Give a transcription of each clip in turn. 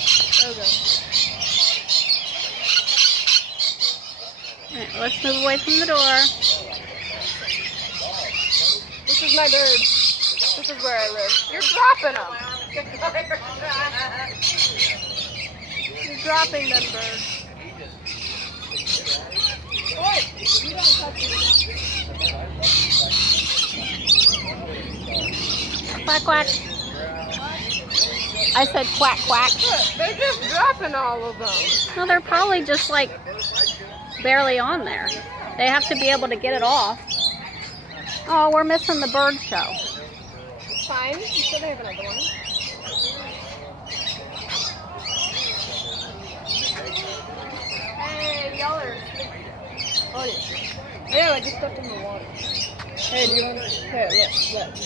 Okay. Alright, let's move away from the door. This is my bird. This is where I live. You're dropping them. You're dropping them, bird. Oi, you don't touch me. Quack, quack. I said quack, quack. Look, they're just dropping all of them. No, they're probably just like barely on there. They have to be able to get it off. Oh, we're missing the bird show. It's fine. You said I have another one. Hey, y'all are... Oh, yeah. Ew, I just stepped in the water. Hey, do you want... Hey, look.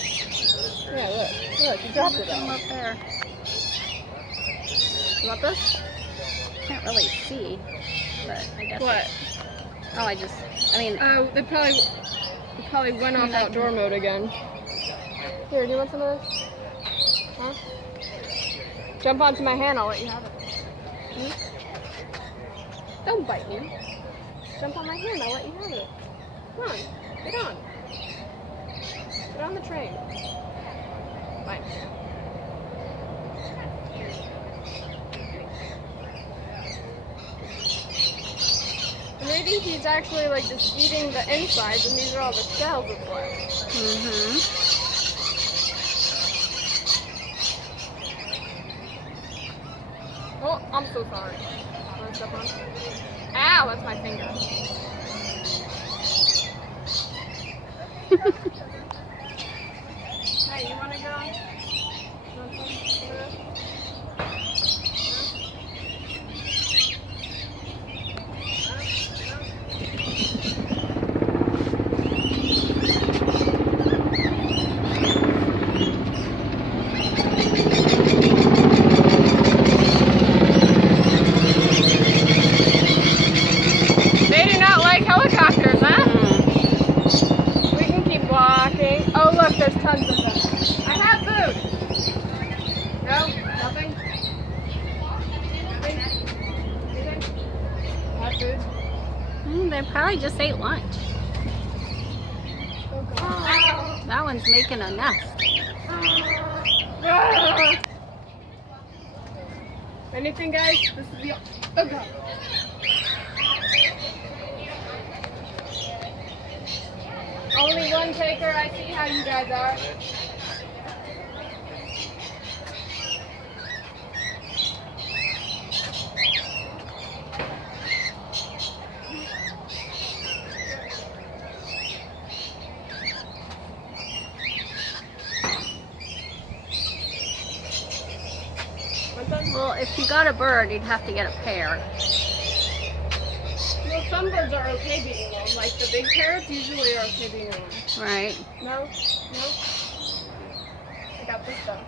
Yeah, look. Look, you dropped it Come all. up there. You want this? Can't really see, but I guess. What? Oh, I mean. Oh, they probably went off outdoor mode again. Here, do you want some of this? Huh? Jump onto my hand, I'll let you have it. Hmm? Don't bite me. Jump on my hand, I'll let you have it. Come on, get on. Get on the train. Fine. Maybe he's actually like just eating the insides, and these are all the shells of flesh. Mm-hmm. Oh, I'm so sorry. Wanna step on? Ow, that's my finger. Hey, you wanna go? You want some? They do not like helicopters, huh? We can keep walking. Oh, look, there's tons of them. I have food. No? Nothing? Nothing? Anything? Have food? They probably just ate lunch. Oh, God. That one's making a nest. Anything, guys? This is the... Oh, God. Only one taker. I see how you guys are. Well, if you got a bird, you'd have to get a pair. Well, some birds are okay being alone. Like the big parrots usually are okay being alone. Right. No? No? I got this stuff.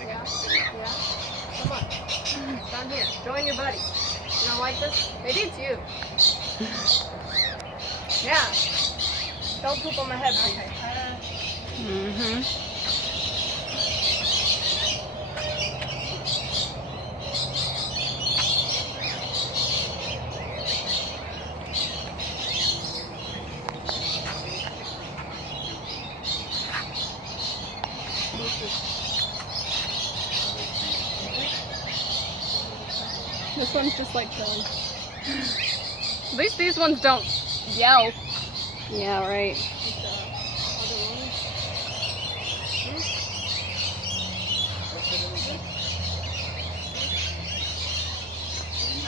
Yeah? Yeah? Come on. Down here. Join your buddy. You don't like this? Maybe it's you. Yeah. Don't poop on my head, please. Mm-hmm. This one's just like chilling. At least these ones don't yell. Yeah, right.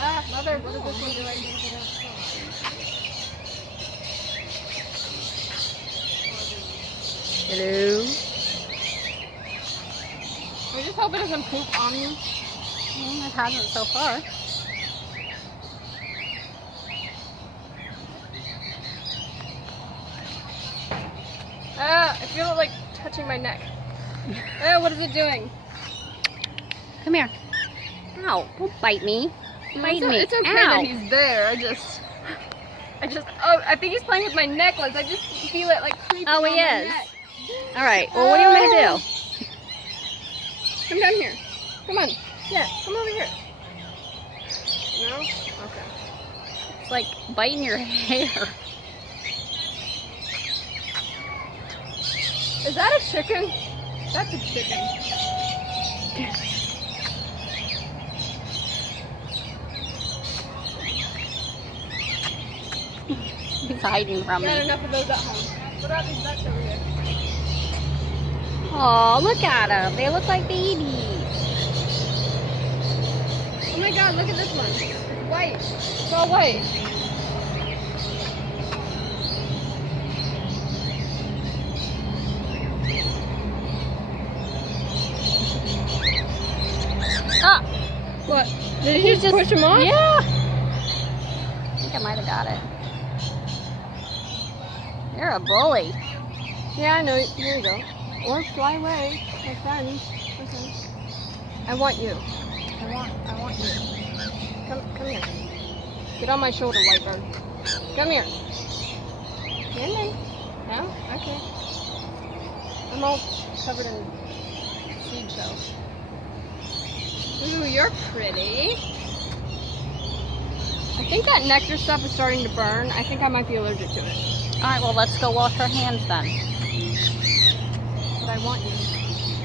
Ah, mother, what does this one do? Hello. I just hope it doesn't poop on you. It hasn't so far. Ah, I feel it like touching my neck. Ah, what is it doing? Come here. Ow, don't bite me. Bite me. It's okay Ow. that he's there. Oh, I think he's playing with my necklace. I just feel it like creeping Oh, on he my is. neck. All right. Well, what do you want me to do? Come down here. Come on. Yeah, come over here. No? Okay. It's like biting your hair. Is that a chicken? That's a chicken. He's hiding from Got me. enough of those at home. What about these ducks over here? Oh, look at them. They look like babies. Oh my god, look at this one. It's white. It's all white. Ah! What? Did he just push him off? Yeah. I think I might have got it. You're a bully. Yeah, I know. Here you go. Or fly away. My friend. Okay. I want you. I want you. Come here. Get on my shoulder, white bird. Come here. Come in. No? Okay. I'm all covered in seed shells. Ooh, you're pretty. I think that nectar stuff is starting to burn. I think I might be allergic to it. Alright, well, let's go wash our hands then. But I want you.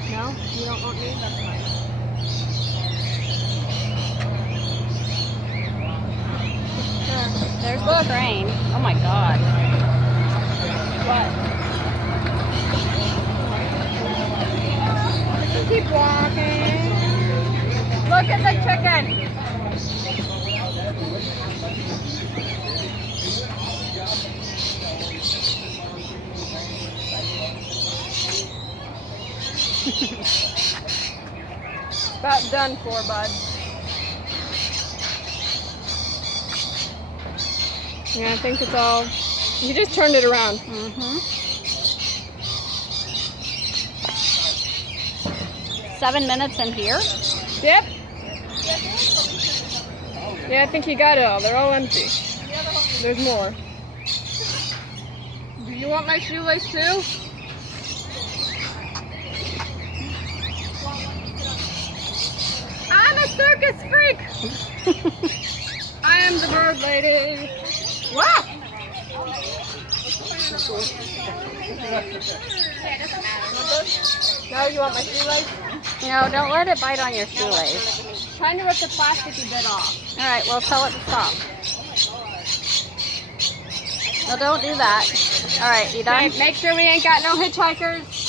No? You don't want me? That's fine. There's the train. Oh my god. What? Keep walking. Look at the chicken. About done for, bud. Yeah, I think it's all. You just turned it around. Mm-hmm. 7 minutes in here? Yep. Yeah, I think you got it all. They're all empty. There's more. Do you want my shoelace too? I'm a circus freak! I am the bird lady. Wow! Now you want my shoelace? No, don't let it bite on your shoelace. Trying to rip the plasticky bit off. Alright, well, tell it to stop. No, don't do that. Alright, you done? Make sure we ain't got no hitchhikers.